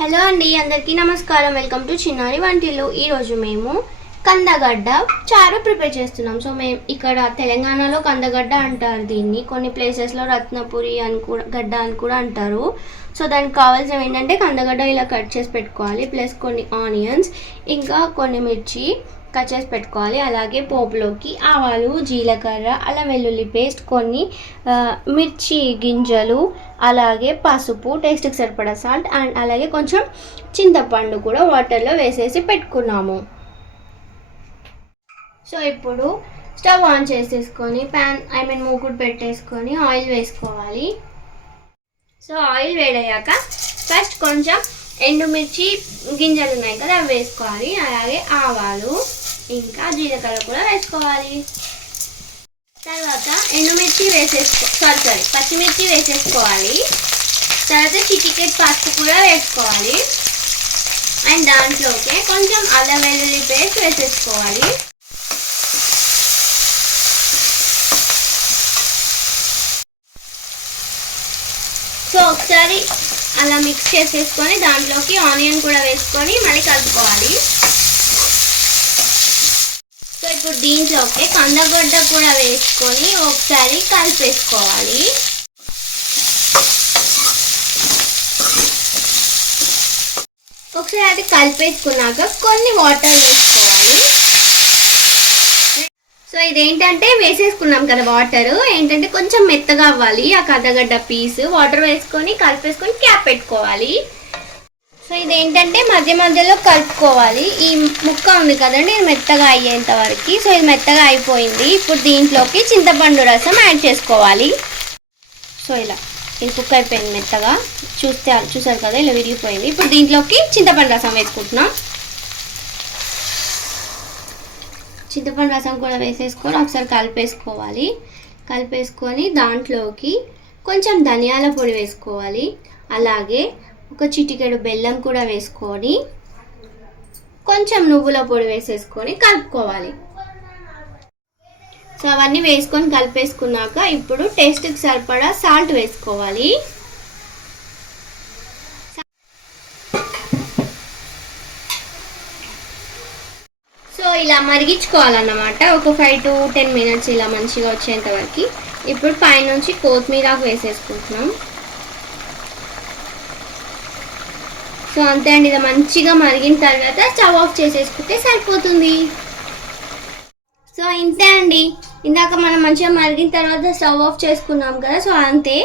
Hello అండి, అందరికీ నమస్కారం. వెల్కమ్ టు చిన్నారి వంటిల్లు. ఈరోజు మేము కందగడ్డ చారు ప్రిపేర్ చేస్తున్నాం. సో మేము ఇక్కడ తెలంగాణలో కందగడ్డ అంటారు దీన్ని, కొన్ని ప్లేసెస్లో రత్నపురి అని కూడా గడ్డ అని కూడా అంటారు. సో దానికి కావాల్సినవి ఏంటంటే కందగడ్డ ఇలా కట్ చేసి పెట్టుకోవాలి, ప్లస్ కొన్ని ఆనియన్స్, ఇంకా కొన్ని మిర్చి కట్ చేసి పెట్టుకోవాలి. అలాగే పోపులోకి ఆవాలు, జీలకర్ర, అల్లం వెల్లుల్లి పేస్ట్, కొన్ని మిర్చి గింజలు, అలాగే పసుపు, టేస్ట్కి సరిపడా సాల్ట్, అండ్ అలాగే కొంచెం చింతపండు కూడా వాటర్లో వేసేసి పెట్టుకున్నాము. సో ఇప్పుడు స్టవ్ ఆన్ చేసేసుకొని మూకుడు పెట్టేసుకొని ఆయిల్ వేసుకోవాలి. సో ఆయిల్ వేడయ్యాక ఫస్ట్ కొంచెం ఎండుమిర్చి గింజలు ఉన్నాయి కదా అవి వేసుకోవాలి. అలాగే ఆవాలు ఇంకా జీలకర్ర కూడా వేసుకోవాలి. తర్వాత ఎండుమిర్చి పచ్చిమిర్చి వేసేసుకోవాలి. తర్వాత చిటికెట్ పసుపు కూడా వేసుకోవాలి. అండ్ దాంట్లోకి కొంచెం అల్లం వెల్లుల్లి పేస్ట్ వేసేసుకోవాలి. సో ఒకసారి అలా మిక్స్ చేసేసుకొని దాంట్లోకి ఆనియన్ కూడా వేసుకొని మళ్ళీ కలుపుకోవాలి. సో ఇప్పుడు దీంట్లోకి కందగడ్డ కూడా వేసుకొని ఒకసారి కలిపేసుకోవాలి. ఒకసారి అది కలిపేసుకున్నాక కొన్ని వాటర్ వేసుకోవాలి. సో ఇదేంటంటే వేసేసుకున్నాం కదా వాటర్, ఏంటంటే కొంచెం మెత్తగా అవ్వాలి ఆ కందగడ్డ పీస్. వాటర్ వేసుకొని కలిపేసుకొని క్యాప్ పెట్టుకోవాలి. సో ఇదేంటంటే మధ్య మధ్యలో కలుపుకోవాలి. ఈ ముక్క ఉంది కదండి, ఇది మెత్తగా అయ్యేంత వరకు. సో ఇది మెత్తగా అయిపోయింది. ఇప్పుడు దీంట్లోకి చింతపండు రసం యాడ్ చేసుకోవాలి. సో ఇలా ఇది కుక్ అయిపోయింది మెత్తగా, చూసారు కదా ఇలా విరిగిపోయింది. ఇప్పుడు దీంట్లోకి చింతపండు రసం వేసుకుంటున్నాం. చింతపండు రసం కూడా వేసేసుకొని ఒకసారి కలిపేసుకోవాలి. కలిపేసుకొని దాంట్లోకి కొంచెం ధనియాల పొడి వేసుకోవాలి. అలాగే ఒక చిటికెడు బెల్లం కూడా వేసుకొని కొంచెం నువ్వుల పొడి వేసేసుకొని కలుపుకోవాలి. సో అవన్నీ వేసుకొని కలిపేసుకున్నాక ఇప్పుడు టేస్ట్కి సరిపడా సాల్ట్ వేసుకోవాలి. సో ఇలా మరిగించుకోవాలన్నమాట ఒక 5 to 10 minutes ఇలా మంచిగా వచ్చేంత వరకు. ఇప్పుడు పైనుంచి కొత్తిమీర వేసేసుకుంటున్నాం. సో అంతే అండి, ఇది మంచిగా మరిగిన తర్వాత స్టవ్ ఆఫ్ చేసేసుకుంటే సరిపోతుంది. సో ఇంతే అండి, ఇందాక మనం మంచిగా మరిగిన తర్వాత స్టవ్ ఆఫ్ చేసుకున్నాం కదా. సో అంతే,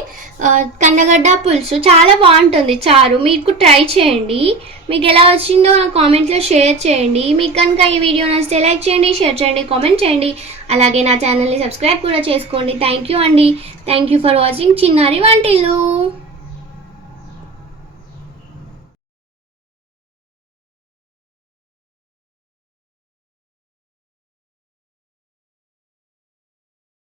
కందగడ్డ పులుసు చాలా బాగుంటుంది చారు. మీకు ట్రై చేయండి. మీకు ఎలా వచ్చిందో నా కామెంట్లో షేర్ చేయండి. మీకు కనుక ఈ వీడియో నచ్చితే లైక్ చేయండి, షేర్ చేయండి, కామెంట్ చేయండి. అలాగే నా ఛానల్ని సబ్స్క్రైబ్ కూడా చేసుకోండి. థ్యాంక్ యూ అండి. థ్యాంక్ యూ ఫర్ వాచింగ్ చిన్నారి వంటిల్లు.